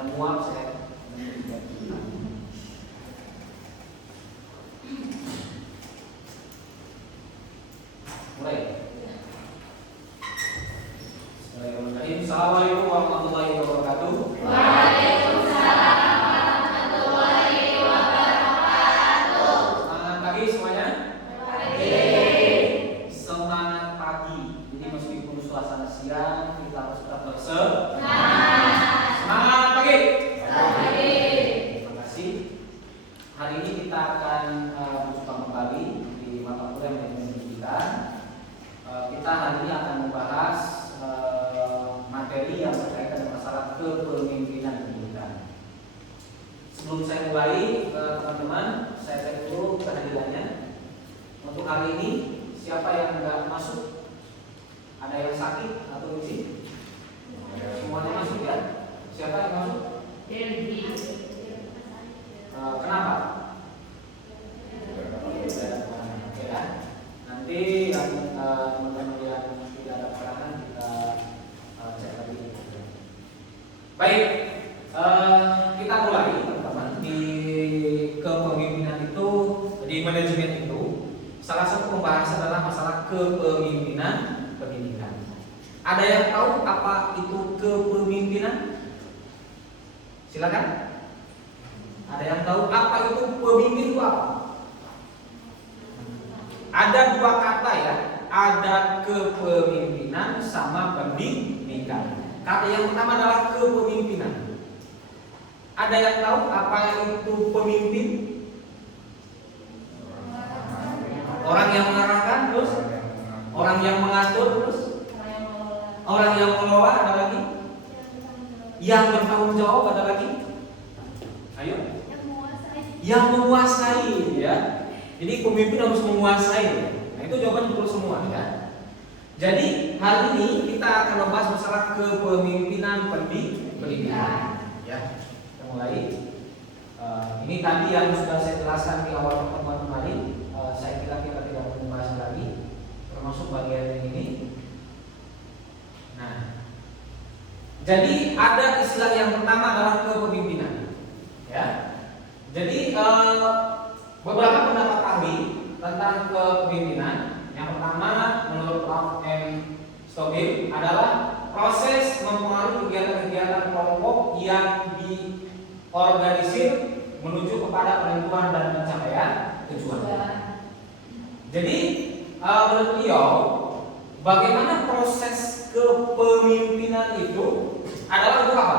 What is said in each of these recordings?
karena muap saya mulai. Assalamualaikum warahmatullahi wabarakatuh. Waalaikumsalam warahmatullahi wabarakatuh. Semangat pagi semuanya. Pagi. Semangat pagi. Jadi meskipun suasana siang kita harus tetap bersemangat. Semangat pagi. Pagi. Terima kasih. Hari ini kita akan berjumpa kembali di mata kuliah manajemen pendidikan. Kita hari ini akan membahas materi yang berkaitan dengan masalah kepemimpinan pendidikan. Sebelum saya mulai, teman-teman, saya cek dulu kehadirannya. Untuk hari ini, siapa yang nggak masuk? Ada yang sakit atau isi? Semuanya masuk ya? Siapa yang masuk? Kenapa? Ya. Nanti yang teman-teman yang tidak ada keterangan kita cek lagi. Baik, kita mulai teman-teman. Di kepemimpinan itu, di manajemen itu, salah satu pembahasan adalah masalah kepemimpinan pendidikan. Ada yang tahu apa itu kepemimpinan? Silakan. Ada yang tahu apa itu pemimpin itu apa? Ada dua kata ya, ada kepemimpinan sama pendidikan. Kata yang pertama adalah kepemimpinan. Ada yang tahu apa itu pemimpin? Orang yang mengarahkan, terus orang yang mengatur, terus orang yang mengelola, ada lagi? Yang bertanggung jawab, ada lagi? Ayo. Yang menguasai ya. Jadi pemimpin harus menguasai. Nah, itu jawaban betul semua ya. Jadi hari ini kita akan membahas masalah kepemimpinan pendidikan. Ya, kita mulai. Ini tadi yang sudah saya jelaskan di awal pertemuan kemarin. Saya kira kita tidak perlu membahas lagi, termasuk bagian ini. Nah, jadi ada istilah yang pertama adalah kepemimpinan. Ya, jadi beberapa pendapat ahli tentang kepemimpinan. Yang pertama menurut Prof. M. Stobel adalah proses mempengaruhi kegiatan-kegiatan kelompok yang diorganisir menuju kepada penentuan dan pencapaian tujuan. Jadi menurut beliau, bagaimana proses kepemimpinan itu adalah untuk apa?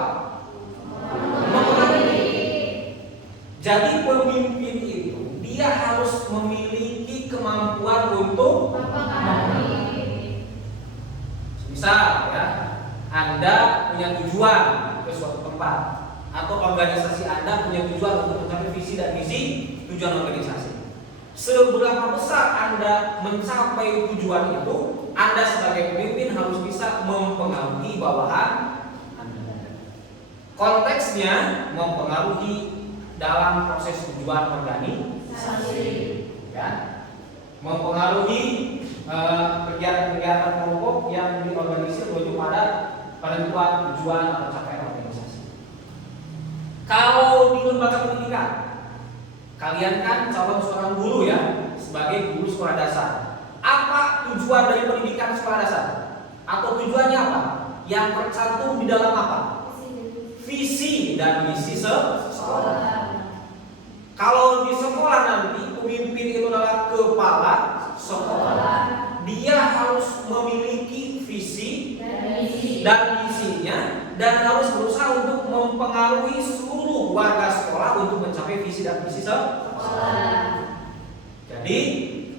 Jadi pemimpin itu dia harus memiliki kemampuan untuk mempengaruhi. Misal ya, Anda punya tujuan ke suatu tempat atau organisasi Anda punya tujuan untuk mencapai visi dan misi tujuan organisasi. Seberapa besar Anda mencapai tujuan itu, Anda sebagai pemimpin harus bisa mempengaruhi bawahan Anda. Konteksnya mempengaruhi dalam proses tujuan organisasi, ya, mempengaruhi kegiatan-kegiatan kelompok yang diorganisir menuju pada penentuan tujuan atau capaian organisasi. Kalau di lembaga pendidikan, kalian kan calon seorang guru ya, sebagai guru sekolah dasar. Apa tujuan dari pendidikan sekolah dasar? Atau tujuannya apa? Yang tercantum di dalam apa? Visi dan misi sekolah. Kalau di sekolah nanti pemimpin itu adalah kepala sekolah, dia harus memiliki visi dan misinya dan harus berusaha untuk mempengaruhi seluruh warga sekolah untuk mencapai visi dan misi sekolah. Jadi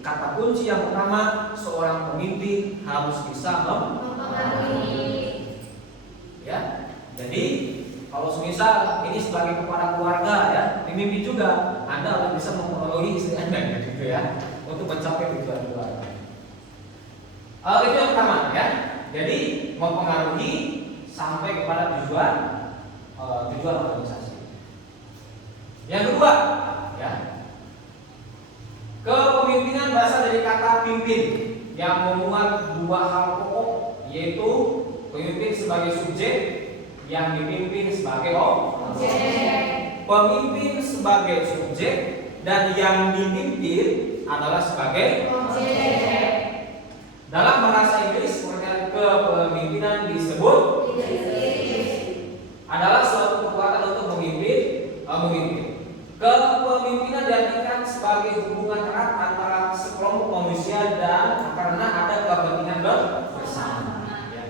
kata kunci yang pertama, seorang pemimpin harus bisa mempengaruhi. Ya, jadi kalau semisal ini sebagai kepala keluarga ya, pemimpin juga, Anda harus bisa mempengaruhi istri Anda gitu ya, untuk mencapai tujuan keluarga. Itu yang pertama ya. Jadi mempengaruhi sampai kepada tujuan organisasi. Yang kedua ya, kepemimpinan berasal dari kata pimpin yang memuat dua hal pokok, yaitu pemimpin sebagai subjek, yang dipimpin sebagai pemimpin sebagai subjek dan yang dipimpin adalah sebagai objek. dalam bahasa Inggris pengertian kepemimpinan disebut adalah suatu kekuatan untuk memimpin. Kepemimpinan diartikan sebagai hubungan erat antara sekelompok manusia dan karena ada kepentingan bersama. Ya.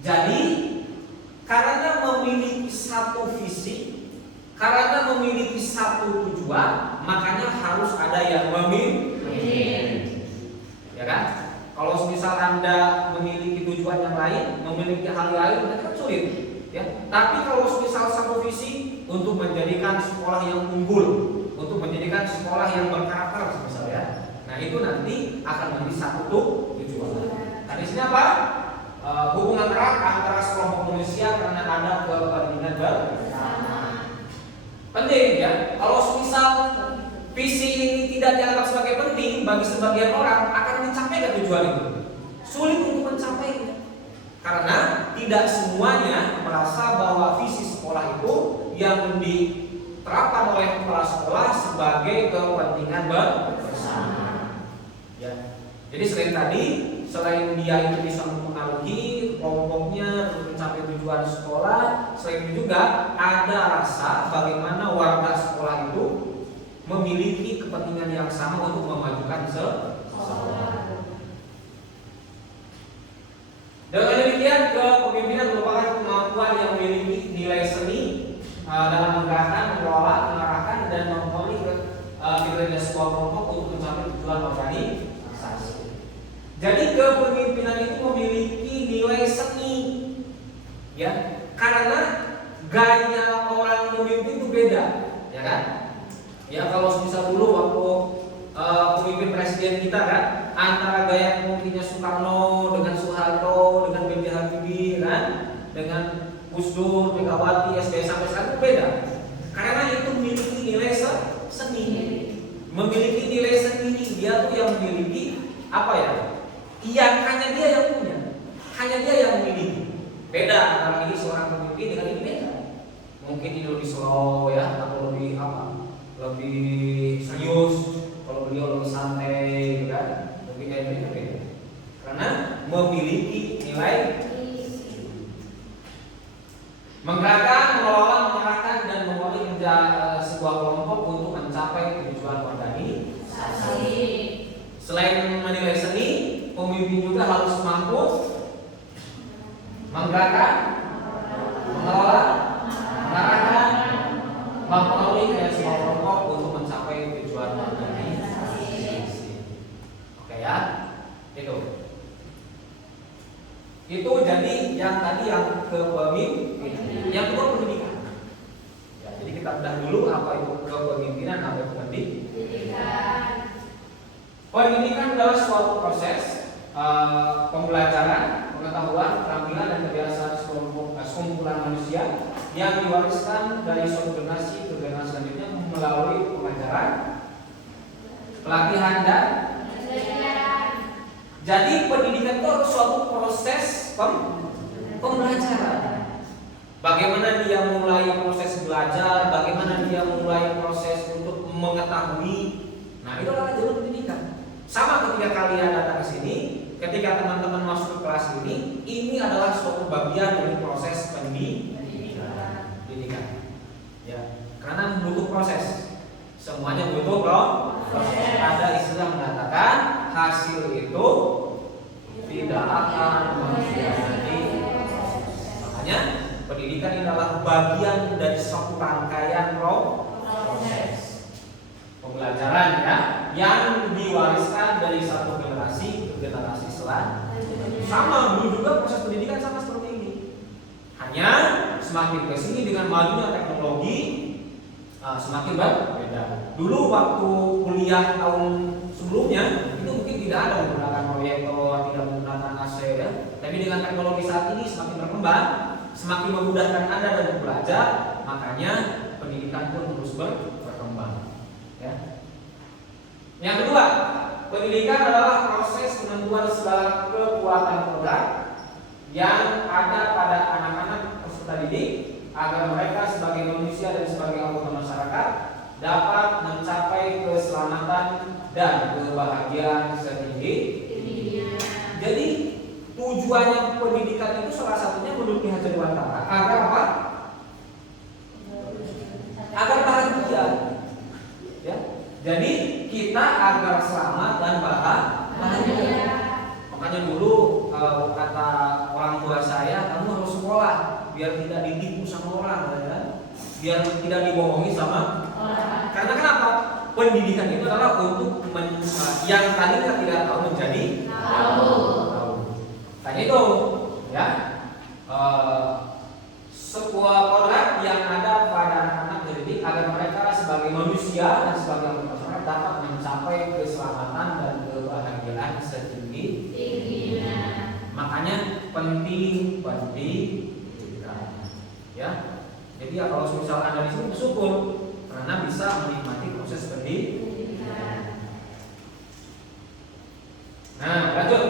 Jadi karena memiliki satu visi, karena memiliki satu tujuan, makanya harus ada yang memimpin. Ya kan? Kalau misal Anda memiliki tujuan yang lain, memiliki hal lain, itu kan sulit. Ya. Tapi kalau misal satu visi untuk menjadikan sekolah yang unggul, untuk menjadikan sekolah yang berkarakter, misalnya, nah itu nanti akan menjadi satu tujuan. Nah di sini apa? Hubungan erat antara sekelompok manusia karena ada kepentingan bersama. Penting ya. Kalau misal visi ini tidak dianggap sebagai penting bagi sebagian orang, akan mencapai ke tujuan itu. Sulit untuk mencapainya. Karena tidak semuanya merasa bahwa visi sekolah itu yang diterapkan oleh kepala sekolah sebagai kepentingan bersama. Ya. Jadi selain dia itu bisa mempengaruhi kelompoknya untuk mencapai tujuan sekolah, selain itu juga ada rasa bagaimana warga sekolah itu memiliki kepentingan yang sama untuk memajukan sekolah. Dengan demikian, kepemimpinan merupakan kemampuan yang memiliki nilai seni dalam menggerakkan, mengelola, mengarahkan, dan mempengaruhi kinerja sebuah kelompok untuk mencapai tujuan organisasi. Jadi kepemimpinan itu memiliki nilai seni, ya, karena gaya orang memimpin itu beda, ya kan? Ya kalau misal dulu waktu pemimpin presiden kita kan, antara gaya pemimpinnya Soekarno dengan Soeharto dengan B.J. Habibie kan, dengan Gus Dur, Megawati, SBY sampai sekarang itu beda. Karena itu memiliki nilai seni, memiliki nilai sendiri. Dia tuh yang memiliki apa ya? Yang hanya dia yang punya, hanya dia yang memiliki. Beda antara ini seorang pemimpin dengan ini beda. Mungkin ini lebih slow ya, atau lebih apa? Lebih serius. Kalau beliau lebih santai, gitu kan? Lebih kayak gitu beda. Karena memiliki nilai menggerakkan, mengelola, mengarahkan dan membangun kerja sebuah kelompok untuk mencapai tujuan organisasi. Selain menilai seni, pemimpin juga harus mampu menggerakkan, mengelola, mengarahkan, mempengaruhi kayak sebuah kelompok untuk mencapai tujuan organisasi. Oke ya, itu jadi yang tadi yang kepemimpinan, yang kedua pendidikan. Ya, jadi kita bedah dulu apa itu kepemimpinan, apa itu pendidikan. Pendidikan adalah suatu proses pembelajaran, pengetahuan, keterampilan dan kebiasaan sekumpulan manusia yang diwariskan dari suatu generasi ke generasi selanjutnya melalui pengajaran, pelatihan dan jadi pendidikan itu suatu proses pembelajaran. Bagaimana dia mulai proses belajar, bagaimana dia mulai proses untuk mengetahui. Nah, itu adalah jalur pendidikan. Sama ketika kalian datang ke sini, ketika teman-teman masuk ke kelas ini adalah suatu bagian dari proses pendidikan. Ya, karena butuh proses. Semuanya butuh proses. Ada istilah mengatakan hasil itu tidak akan mengkhianati proses. Makanya pendidikan ini adalah bagian dari suatu rangkaian proses pembelajaran ya, yang diwariskan dari satu generasi ke generasi selanjutnya. Sama dulu juga proses pendidikan sama seperti ini. Hanya semakin kesini dengan majunya teknologi semakin berbeda. Dulu waktu kuliah tahun sebelumnya itu mungkin tidak ada menggunakan proyektor, tidak menggunakan AC ya. Tapi dengan teknologi saat ini semakin berkembang, semakin memudahkan Anda untuk belajar, makanya pendidikan pun terus berkembang. Ya. Yang kedua, pendidikan adalah proses penentuan segala kekuatan produk yang ada pada anak-anak peserta didik agar mereka sebagai manusia dan sebagai anggota masyarakat dapat mencapai keselamatan dan kebahagiaan setinggi-tingginya. Jadi tujuannya pendidikan itu salah satunya menurut Ki Hajar Dewantara agar apa? Agar bahagia. Ya. Jadi kita agar selamat dan bahagia. Makanya dulu kata orang tua saya, kamu harus sekolah biar tidak ditipu sama orang, ya. Biar tidak dibohongi sama orang. Karena kenapa? Pendidikan itu adalah untuk yang tadinya tidak tahu menjadi tahu. Tanya itu, ya. Sebuah kodrat yang ada pada anak-anak dididik agar mereka sebagai manusia dan sebagai anggota masyarakat dapat mencapai keselamatan dan kebahagiaan setinggi-tingginya. Makanya penting pendidikan, ya. Jadi ya kalau misal Anda di sini bersyukur karena bisa menikmati proses pendidikan. Nah, lanjut.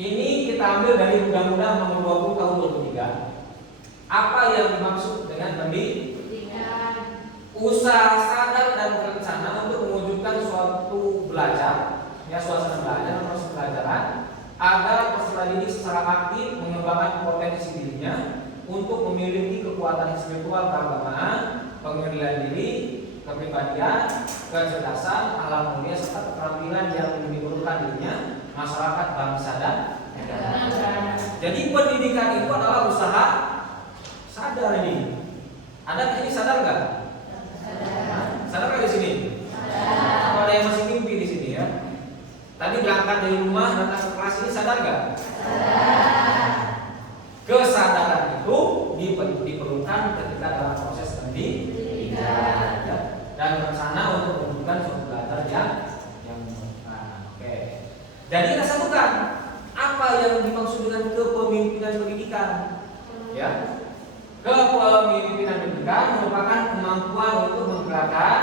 Ini kita ambil dari Undang-Undang Nomor 20 Tahun 2003. Apa yang dimaksud dengan pendidikan? Usaha sadar dan berencana untuk mewujudkan suatu belajar, ya suasana belajar, proses pembelajaran, agar peserta didik secara aktif mengembangkan potensi dirinya untuk memiliki kekuatan spiritual keagamaan, pengendalian diri, kepribadian, kecerdasan, akhlak mulia serta keterampilan yang diperlukan dirinya, masyarakat, bangsa dan negara. Jadi pendidikan itu adalah usaha sadar ini. Ada ini sadar nggak? Sadar nggak di sini? Atau ada yang masih mimpi di sini ya? Tadi berangkat dari rumah datang ke kelas ini sadar nggak? Kesadaran itu diperlukan ketika dalam proses pendidikan, ya, dan berencana untuk mewujudkan suatu belajar yang oke. Jadi kita satukan apa yang dimaksud dengan kepemimpinan pendidikan, ya. Kepemimpinan pendidikan merupakan kemampuan untuk menggerakkan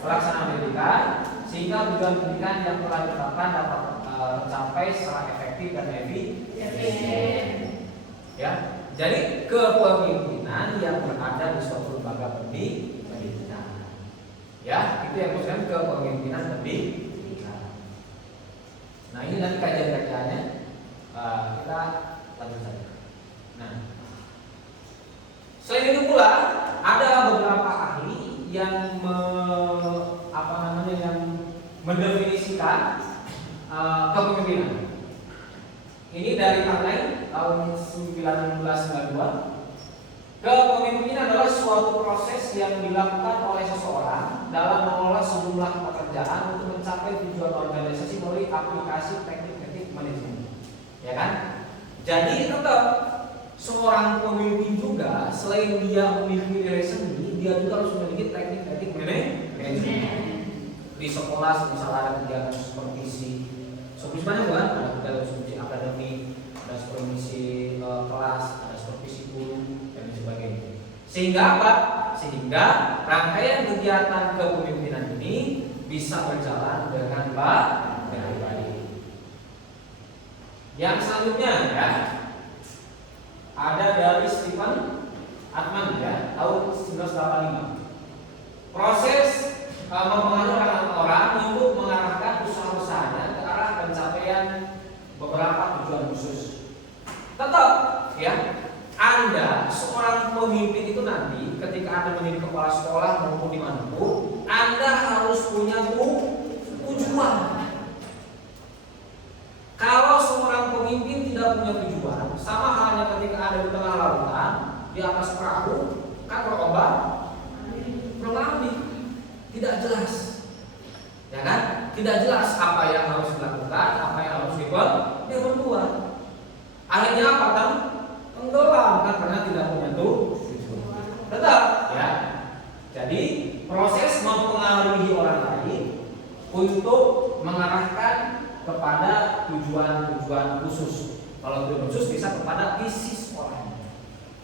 pelaksanaan pendidikan sehingga tujuan pendidikan yang telah ditetapkan dapat tercapai secara efektif dan efisien. Ya, jadi kepemimpinan yang berada di suatu lembaga pendidikan. Ya, itu yang maksudnya kepemimpinan pendidikan. Nah, ini nanti kajian-kajiannya kita lanjut saja. Nah, selain itu pula ada beberapa ahli yang mendefinisikan kepemimpinan. Ini dari Carney tahun 1992. Kepemimpinan adalah suatu proses yang dilakukan oleh seseorang dalam mengelola sejumlah pekerjaan untuk mencapai tujuan organisasi melalui aplikasi teknik-teknik manajemen. Ya kan? Jadi tetap seorang pemimpin juga selain dia memiliki nilai seni, dia juga harus memiliki teknik-teknik manajemen. Di sekolah misalnya ada kegiatan supervisi banyak kan? Ada supervisi akademik, ada supervisi kelas, ada supervisi guru dan sebagainya. Sehingga apa? Sehingga rangkaian kegiatan kepemimpinan ini bisa berjalan dengan baik. Yang selanjutnya ya, ada dari Stephen Atman ya, tahun 1985. Proses mempengaruhi orang untuk mengarahkan usaha-usahanya ke arah pencapaian beberapa tujuan khusus. Tetap ya, Anda seorang pemimpin itu nanti ketika Anda menjadi kepala sekolah maupun dimanapun, Anda harus punya tujuan. Kalau seorang pemimpin tidak punya tujuan, sama halnya ketika Anda di tengah lautan, di atas perahu, kan berobat, berlari, tidak jelas, ya kan? Tidak jelas apa yang harus dilakukan, apa yang harus dibuat. Akhirnya apa kan? Tenggelam kan karena tidak punya tujuan. Tetap, ya. Jadi proses mempengaruhi orang lain untuk mengarahkan kepada tujuan-tujuan khusus. Kalau tujuan khusus bisa kepada visi orang.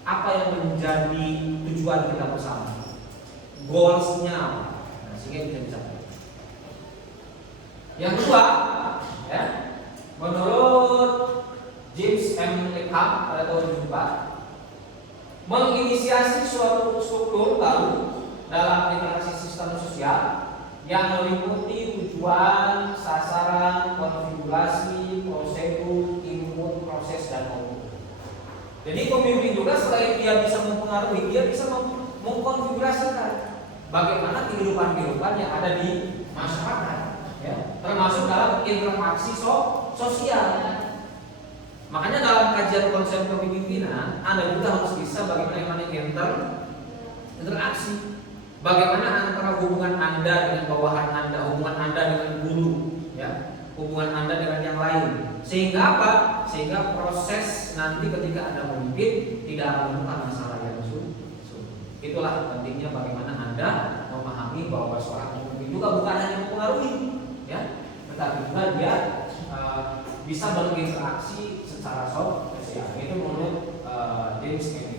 Apa yang menjadi tujuan kita bersama? Goalsnya apa? Nah, sehingga bisa dicapai. Yang kedua, ya, menurut James M. Leckham pada tahun 74, menginisiasi suatu struktur baru dalam interaksi sistem sosial yang meliputi tujuan, sasaran, konfigurasi, prosedur, input, proses, dan output. Jadi pemimpin juga selain dia bisa mempengaruhi, dia bisa mengkonfigurasikan bagaimana kehidupan yang ada di masyarakat, ya, termasuk dalam interaksi sosial. Makanya dalam kajian konsep kepemimpinan, Anda juga harus bisa bagaimana interaksi. Bagaimana antara hubungan Anda dengan bawahan Anda, hubungan Anda dengan guru, ya, hubungan Anda dengan yang lain. Sehingga apa? Sehingga proses nanti ketika Anda memimpin tidak menemukan masalah yang sulit. Itulah pentingnya bagaimana Anda memahami bahwa seorang pemimpin juga bukan hanya mempengaruhi, ya, tetapi juga dia bisa berinteraksi secara sosial. Itu menurut James Kennedy.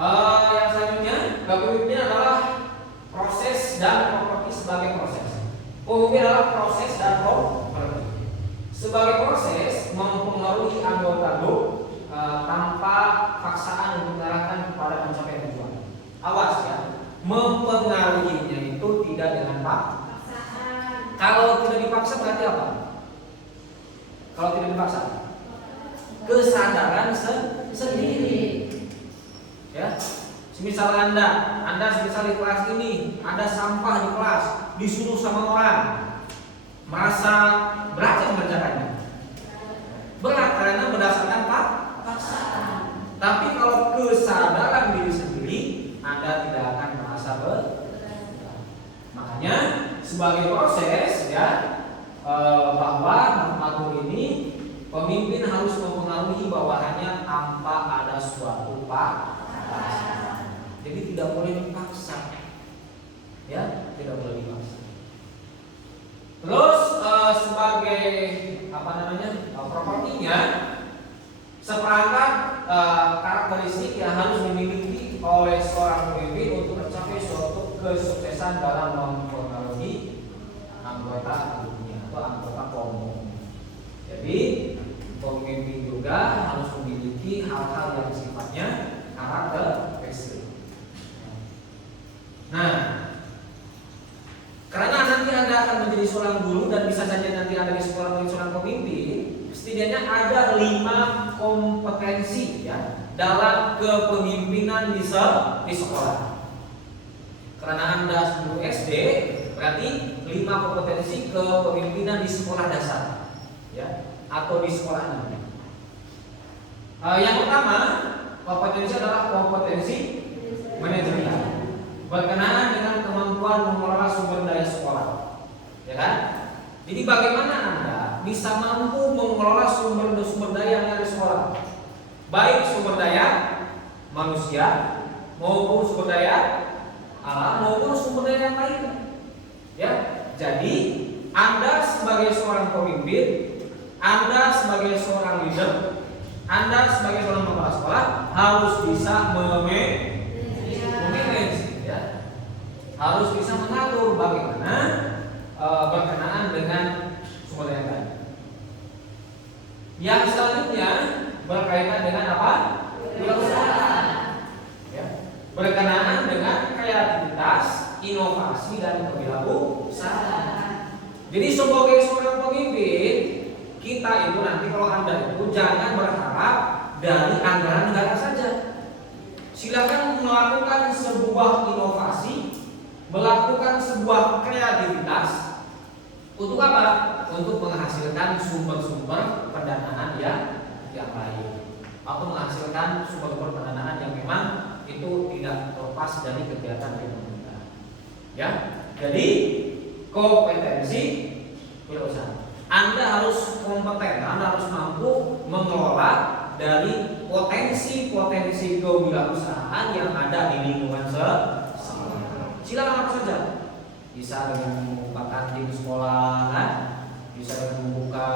Yang selanjutnya, kepemimpinan adalah proses dan properti sebagai proses. Pemimpin adalah proses dan properti. Sebagai proses mempengaruhi anggota grup tanpa paksaan untuk mengarahkan kepada pencapaian tujuan. Awas ya, mempengaruhinya itu tidak dengan paksaan. Kalau tidak dipaksa berarti apa? Kalau tidak dipaksa, kesadaran sendiri. Ya, misal Anda misal di kelas ini ada sampah di kelas, disuruh sama orang, merasa berat mengerjakannya. Berat karena berdasarkan paksaan. Tapi kalau kesadaran diri sendiri, Anda tidak akan merasa berat. Makanya sebagai proses, ya, bahwa mengatur ini pemimpin harus mempengaruhi bawahannya tanpa ada suatu paksaan. Jadi tidak boleh dipaksa, ya, tidak boleh dipaksa. Terus sebagai propertinya, seperangkat karakteristik yang harus dimiliki oleh seorang pemimpin untuk mencapai suatu kesuksesan dalam mempengaruhi anggota grupnya atau anggota kelompok. Jadi pemimpin juga harus memiliki hal-hal yang sifatnya karakteristik. Nah, karena nanti Anda akan menjadi seorang guru dan bisa saja nanti Anda di sekolah menjadi seorang pemimpin, setidaknya ada 5 kompetensi, ya, dalam kepemimpinan di sekolah. Karena Anda guru SD, berarti 5 kompetensi kepemimpinan di sekolah dasar, ya, atau di sekolah Anda. Yang pertama, kompetensi adalah kompetensi manajerial, berkenaan dengan kemampuan mengelola sumber daya sekolah, ya kan? Jadi bagaimana Anda bisa mampu mengelola sumber daya yang ada di sekolah, baik sumber daya manusia maupun sumber daya alam maupun sumber daya yang lainnya, ya. Jadi Anda sebagai seorang pemimpin, Anda sebagai seorang leader, Anda sebagai seorang kepala sekolah harus bisa memanage, ya, harus bisa mengatur bagaimana berkenaan dengan sumber daya tadi. Yang selanjutnya berkaitan dengan apa? Kewirausahaan, ya, berkenaan dengan kreativitas, inovasi, dan kewirausahaan. Jadi sebagai seorang pemimpin, kita itu nanti kalau Anda itu jangan berharap dari anggaran negara saja. Silakan melakukan sebuah inovasi, melakukan sebuah kreativitas. Untuk apa? Untuk menghasilkan sumber-sumber pendanaan yang lain, atau menghasilkan sumber-sumber pendanaan yang memang itu tidak terlepas dari kegiatan pemerintah. Ya, jadi kompetensi kewirausahaan. Anda harus kompeten, Anda harus mampu mengelola dari potensi-potensi kewirausahaan yang ada di lingkungan sekolah. Silakan apa saja. Bisa dengan membuka kantin sekolah, kan? Bisa dengan membuka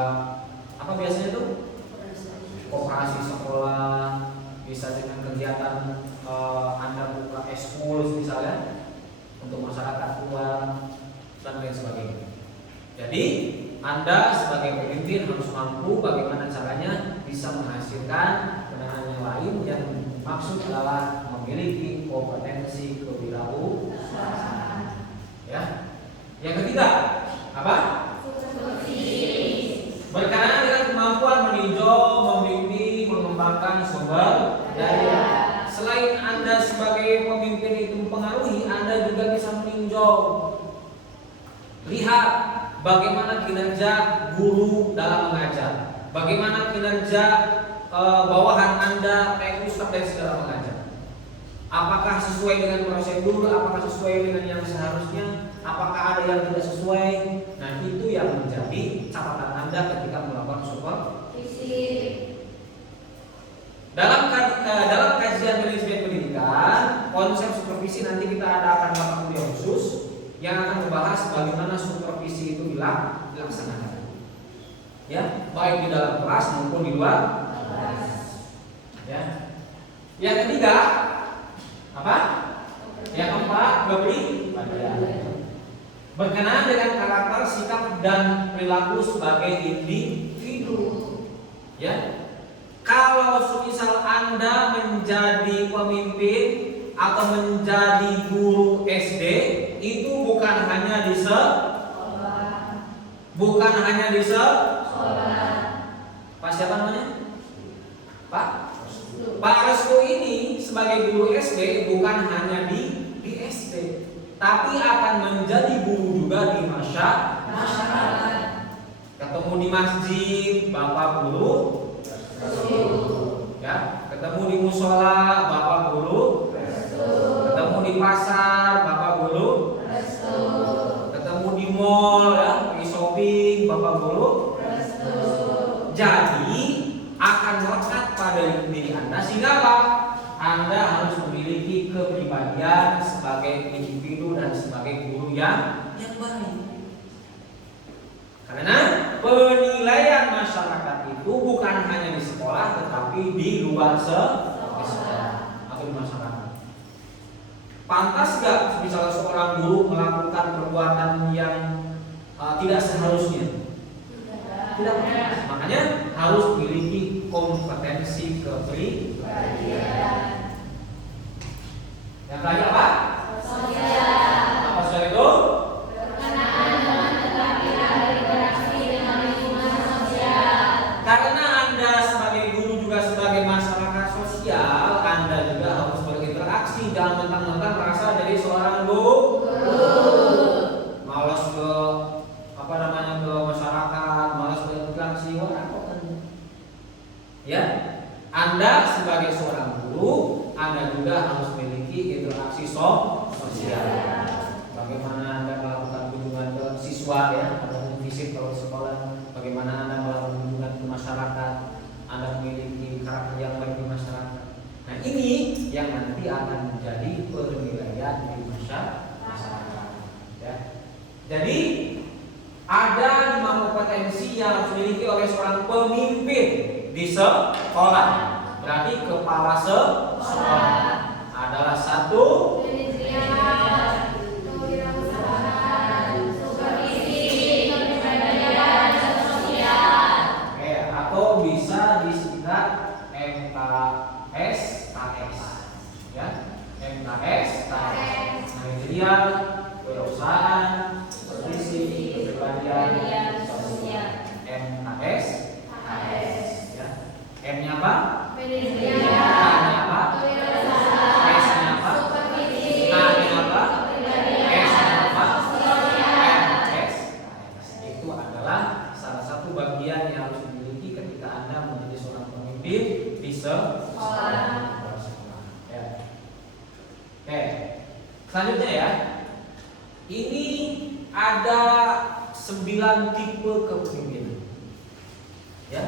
apa biasanya itu? Koperasi sekolah. Bisa dengan kegiatan Anda buka eskul misalnya untuk masyarakat tua dan lain sebagainya. Jadi Anda sebagai pemimpin harus mampu bagaimana caranya bisa menghasilkan pendanaan yang lain yang maksud adalah memiliki kompetensi kewirausahaan. Ya. Yang ketiga, apa? Berkenaan dengan kemampuan meninjau, membimbing, mengembangkan sumber daya. Selain Anda sebagai pemimpin itu mempengaruhi, Anda juga bisa meninjau. Lihat bagaimana kinerja guru dalam mengajar, bagaimana kinerja bawahan Anda, kayak ustaz dan segala mengajar. Apakah sesuai dengan prosedur, apakah sesuai dengan yang seharusnya, apakah ada yang tidak sesuai. Nah, itu yang menjadi catatan Anda ketika melakukan supervisi. Dalam kajian manajemen pendidikan, konsep supervisi nanti kita akan melakukan kuliah khusus yang akan membahas bagaimana supervisi itu dilaksanakan. Ya, baik di dalam kelas maupun di luar kelas. Ya. Yang ketiga, apa? Yang keempat, kepribadian. Berkenaan dengan karakter, sikap dan perilaku sebagai individu. Ya. Kalau semisal Anda menjadi pemimpin atau menjadi guru SD, itu bukan hanya di sekolah. Bukan hanya di sekolah. Pak siapa namanya? Pak Restu ini sebagai guru SD bukan hanya di SD, tapi akan menjadi guru juga di masyarakat. Ketemu di masjid, Bapak guru. Ya, ketemu di musola, Bapak guru. Ketemu di pasar, Bapak guru. Ketemu di mall, ya, di shopping, Bapak guru. Jadi akan melekat pada diri Anda sehingga apa? Anda harus memiliki kepribadian sebagai individu dan sebagai guru yang baik. Karena penilaian masyarakat itu bukan hanya di sekolah tetapi di luar sekolah atau di masyarakat. Pantas gak misalnya seorang guru melakukan perbuatan yang tidak seharusnya? Tidak pantas. Makanya harus memiliki kompetensi kepribadian. Yang terakhir apa? Sosial. Apa sosial itu? Karena Anda sebagai guru juga sebagai masyarakat sosial, Anda juga harus berinteraksi. Jangan mentang-mentang merasa jadi seorang guru, malas ke ke masyarakat, malas berinteraksi. Ya, Anda sebagai seorang guru, Anda juga harus memiliki interaksi sosial. Bagaimana Anda melakukan kunjungan ke siswa, ya, atau visit ke sekolah. Bagaimana Anda melakukan kunjungan ke masyarakat, Anda memiliki karakter yang baik di masyarakat. Nah, ini yang nanti akan menjadi penilaian di masyarakat. Ya. Jadi ada 5 kompetensi yang harus dimiliki oleh seorang pemimpin di sekolah. Berarti kepala sekolah adalah 1. Bisa disingkat MKSKS, ya, MKSKS, manajerial, kewirausahaan, supervisi, kepribadian, sosial, MKSKS, ya. M-nya apa? Manajerial. K-nya apa? Kewirausahaan. S-nya apa? Supervisi. K-nya apa? Kepribadian. S-nya apa? Sosial. MKSKS itu adalah salah satu bagian yang harus Anda menjadi seorang pemimpin di sekolah. Ya. Oke. Selanjutnya, ya. Ini ada 9 tipe kepemimpinan. Ya.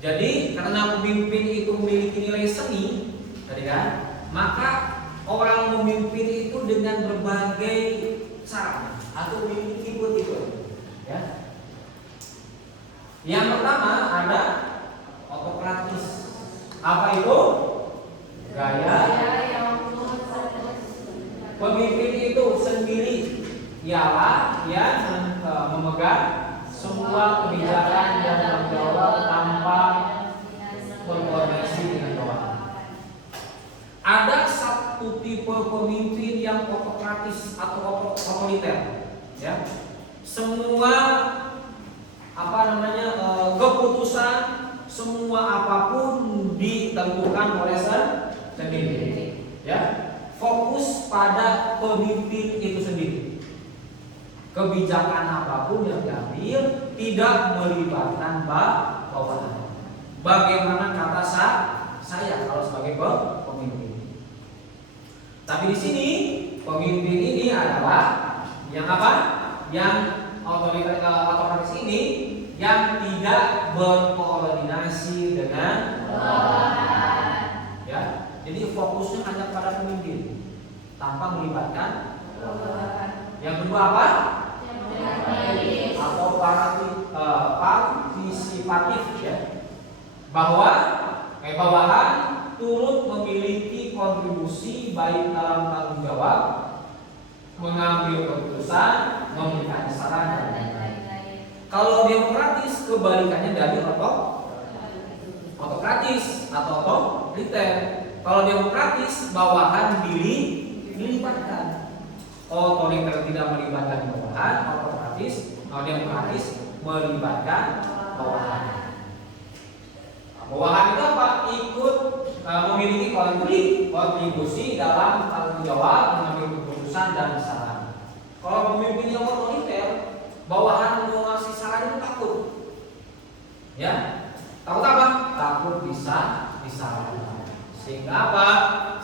Jadi karena pemimpin itu memiliki nilai seni, tadi kan, maka orang memimpin itu dengan berbagai cara atau memiliki tipe-tipe. Ya. Yang pertama ada otokratis. Apa itu? Gaya. Pemimpin itu sendiri ialah yang memegang semua kebijakan dan tanggung jawab tanpa berkoordinasi dengan orang. satu tipe pemimpin yang autokratis atau otoriter, ya. Semua keputusan, semua apapun ditentukan oleh sendiri, ya. Fokus pada pemimpin itu sendiri. Kebijakan apapun yang diambil tidak melibatkan bawahan. Bagaimana kata saya kalau sebagai pemimpin? Tapi di sini pemimpin ini adalah yang apa? Yang otomatis ini yang tidak berkoordinasi dengan bawahan. Ya, jadi fokusnya hanya pada pemimpin tanpa melibatkan bawahan. Yang kedua apa? Atau partisipatif, ya. Bahwa bawahan turut memiliki kontribusi baik dalam tanggung jawab, mengambil keputusan, memberikan saran dan lain-lain. Kalau demokratis kebalikannya dari autokratis atau otoriter. Kalau demokratis bawahan dilibatkan. Otoriter tidak melibatkan bawahan, autokratis, demokratis melibatkan bawahan. Bawahan itu apa? Ikut memiliki kontribusi dalam tanggung jawab, mengambil keputusan dan saran. Kalau pemimpin yang otoriter, bawahan mau ngasih saran itu takut. Ya, takut apa? Takut disalahkan. Sehingga apa?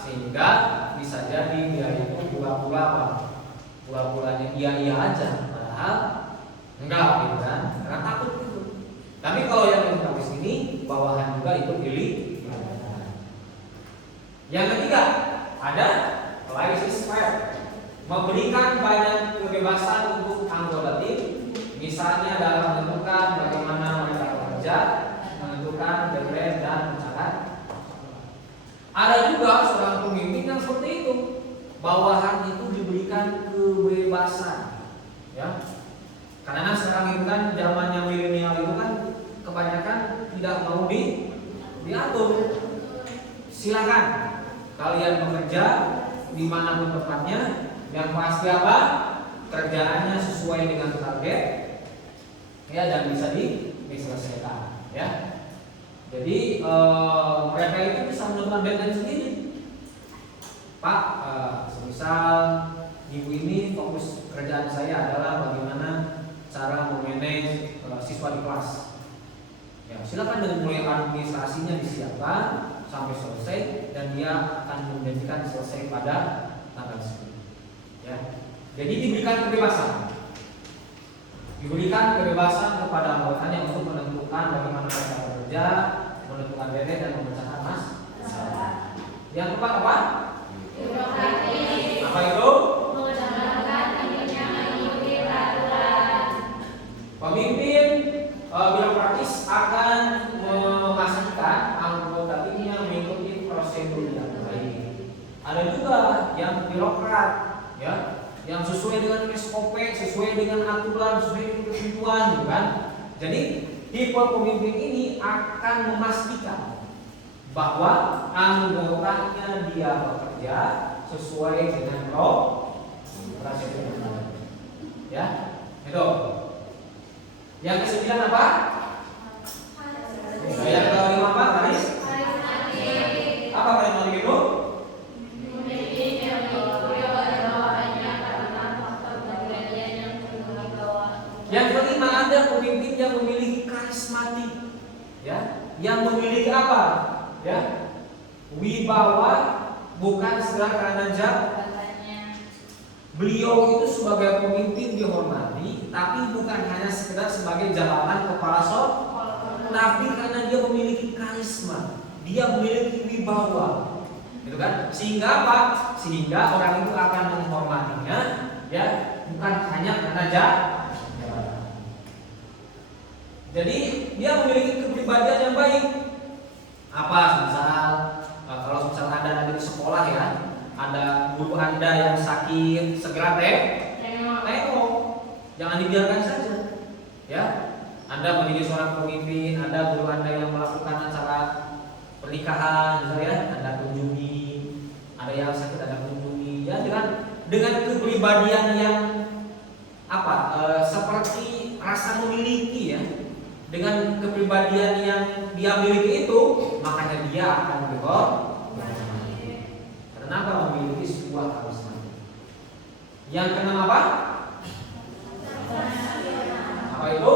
Sehingga bisa jadi dia itu pura-pura apa? Pura-puranya iya aja, padahal enggak, gitu kan? Karena takut gitu. Tapi kalau yang demokratis ini bawahan juga ikut dilibatkan. Yang ketiga ada laissez-faire, memberikan banyak kebebasan untuk anggota tim, misalnya dalam menentukan bagaimana mereka bekerja, menentukan deadline dan mencatat. Ada juga seorang pemimpin yang seperti itu, bawahan itu diberikan kebebasan, ya. Karena sekarang itu kan zamannya milenial itu kan kebanyakan tidak mau diatur. Silakan kalian bekerja dimanapun tempatnya, yang pasti apa? Kerjaannya sesuai dengan target, ya, dan bisa diselesaikan, ya. Jadi mereka itu bisa menentukan deadline sendiri. Pak, semisal minggu ini fokus kerjaan saya adalah bagaimana cara memanage siswa di kelas. Ya, silakan dengan mulai administrasinya disiapkan sampai selesai dan dia akan menjanjikan selesai pada tanggal sekian. Ya. Jadi diberikan kebebasan kepada anggotanya untuk menentukan bagaimana mereka bekerja, menentukan deadline dan memecahkan masalah. Yang keempat apa? Apa itu? Pemimpin birokratis akan memastikan anggota timnya mengikuti prosedur yang baik. Ada juga yang birokrat, ya, yang sesuai dengan SOP, sesuai dengan aturan, sesuai dengan ketentuan, kan? Jadi tipe pemimpin ini akan memastikan bahwa anggotanya dia bekerja sesuai dengan prosedur. Ya, itu. Yang kesembilan apa? Yang kelima apa? Haris? Apa kalimat itu? Yang kelima ada pemimpin yang memiliki karismatik, ya, yang memiliki apa? Ya, wibawa, bukan sekedar karena jabatannya. Beliau itu sebagai pemimpin dihormati, tapi bukan hanya sekedar sebagai jabatan kepala sekolah, tapi karena dia memiliki karisma, dia memiliki wibawa, gitu kan? Sehingga apa? Sehingga orang itu akan menghormatinya, ya, bukan hanya karena jabatan. Jadi dia memiliki kepribadian yang baik. Apa? Misal kalau misal Anda nanti di sekolah, ya, ada guru Anda yang sakit, segera tengok. Jangan dibiarkan saja. Ya. Anda menjadi seorang pemimpin, ada guru Anda yang melakukan acara pernikahan, misalnya, Anda kunjungi. Ada yang sakit, Anda dengan kepribadian yang seperti rasa memiliki ya, dengan kepribadian yang dia miliki itu, makanya dia akan berkorban. Kenapa memiliki sebuah karisma? Yang keenam apa? Apa itu?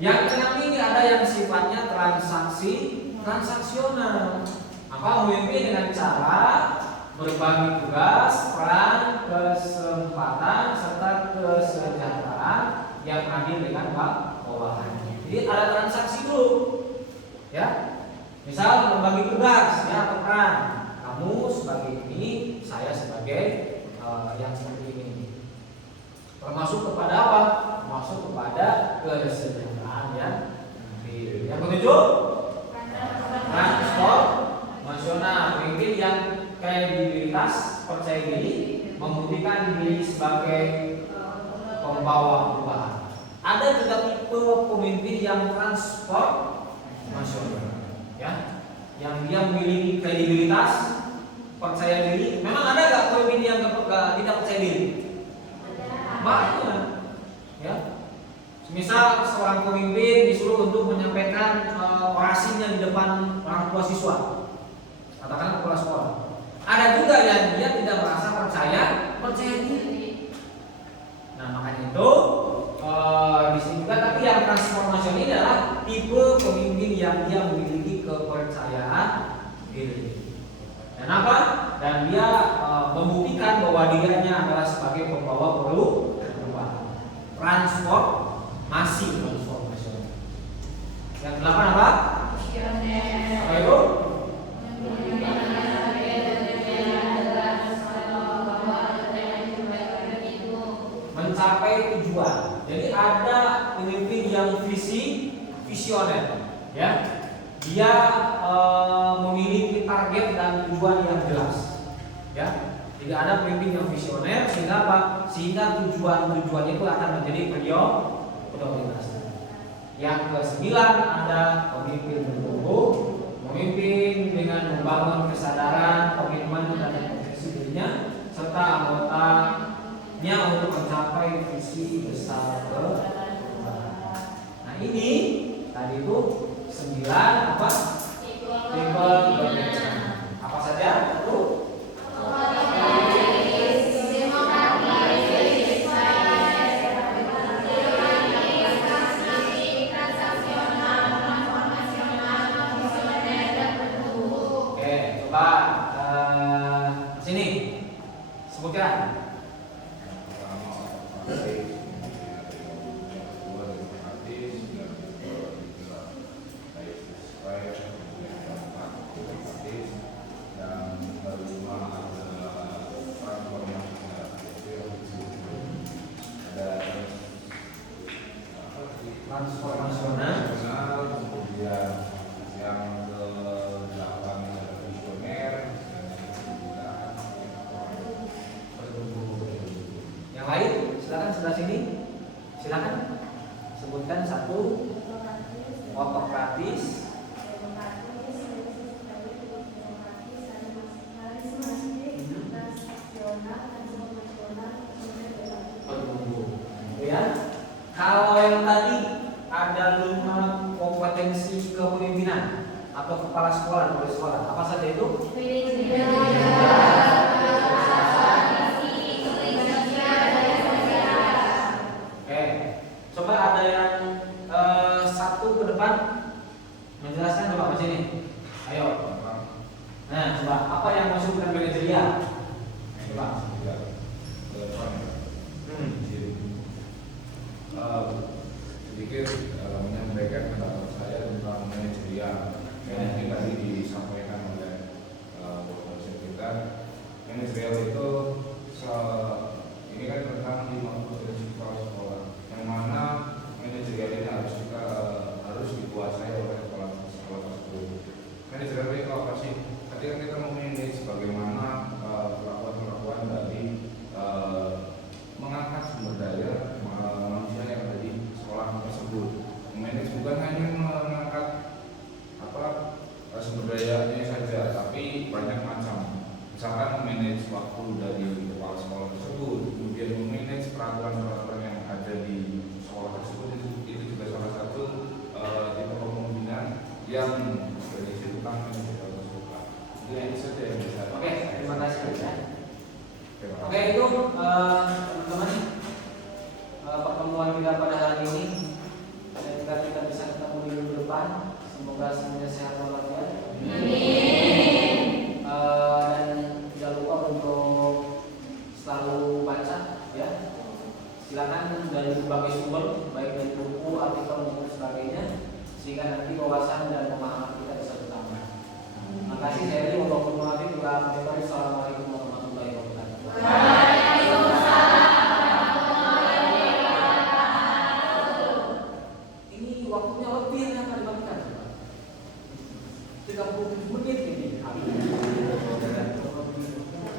Yang keenam ini ada yang sifatnya transaksional. Maka memimpin dengan cara berbagi tugas, peran, kesempatan, serta kesejahteraan yang adil dengan bawahan. Jadi ada transaksi dulu, ya. Misal membagi tugas, ya, atau peran. Kamu sebagai ini, saya sebagai yang seperti ini. Termasuk kepada apa? Termasuk kepada kesejahteraan ya. Yang ketujuh, transformasional. Pemimpin yang kredibilitas, percaya diri, membuktikan diri sebagai pembawa perubahan. Ada juga tipe pemimpin yang transformasional, ya, yang dia memiliki kredibilitas, percaya diri. Memang ada nggak pemimpin yang tidak percaya diri? Banyak, ya. Misal seorang pemimpin disuruh untuk menyampaikan orasinya di depan orang tua siswa, katakanlah kepala sekolah. Ada juga yang dia tidak merasa percaya diri. Nah, makanya itu di sini juga, tapi yang transformasi ini adalah tipe pemimpin yang dia memiliki kepercayaan diri. Dan apa? Dan dia membuktikan bahwa dirinya adalah sebagai pembawa perubahan. Transformasional. Yang kedelapan apa? Apa itu? Mencapai tujuan. Jadi ada pemimpin yang visioner, ya. Dia memiliki target dan tujuan yang jelas, ya. Tidak ada pemimpin yang visioner sehingga apa? Sehingga tujuan itu akan menjadi prioritas. Yang ke-9 ada pemimpin bertumbuh, memimpin dengan membangun kesadaran, komitmen dan visi dirinya serta anggotanya untuk mencapai visi besar perubahan. Nah, ini tadi itu 9 apa? Tipe kepemimpinan. Apa saja? Itu sini sebutkan. Transformasional, kemudian yang ke-8 visioner, yang lain silakan sebelah sini, silakan sebutkan satu. Otokratis, ya. Kalau yang tadi ada 5 kompetensi kepemimpinan atau kepala sekolah, kepala sekolah, apa saja itu? Oke, coba ada yang satu ke depan menjelaskan, coba ke sini. Ayo. Nah, coba apa yang masuk ke manajerial? Coba. Sedikit menyampaikan pendapat saya tentang manajerial. Yang tadi disampaikan oleh dosen kita, manajerial itu ini kan tentang 5 kompetensi kepala sekolah, yang mana manajerial ini harus dikuasai oleh kepala sekolah tersebut. Manajerial itu apa sih? Tadi kan kita memanage bagaimana perlakuan dari mengangkat sumber daya manusia yang ada di sekolah tersebut. Memanage bukan hanya mengangkat yang berisi tentang manajemen suka. Jadi ini saja yang bisa. Oke, terima kasih ya. Terima kasih. Oke, itu teman-teman pertemuan kita pada hari ini. Semoga kita bisa ketemu di minggu depan. Semoga semuanya sehat walafiat. Amin. Dan jangan lupa untuk selalu baca, ya. Silakan dari berbagai sumber, baik dari buku, artikel maupun sebagainya, sehingga nanti wawasan dan pemahaman kita bisa bertambah. Terima kasih. Saya Ri, wabarakatuh. Assalamualaikum warahmatullahi wabarakatuh. Ini waktunya lebih yang akan dibagikan, 37 menit ini.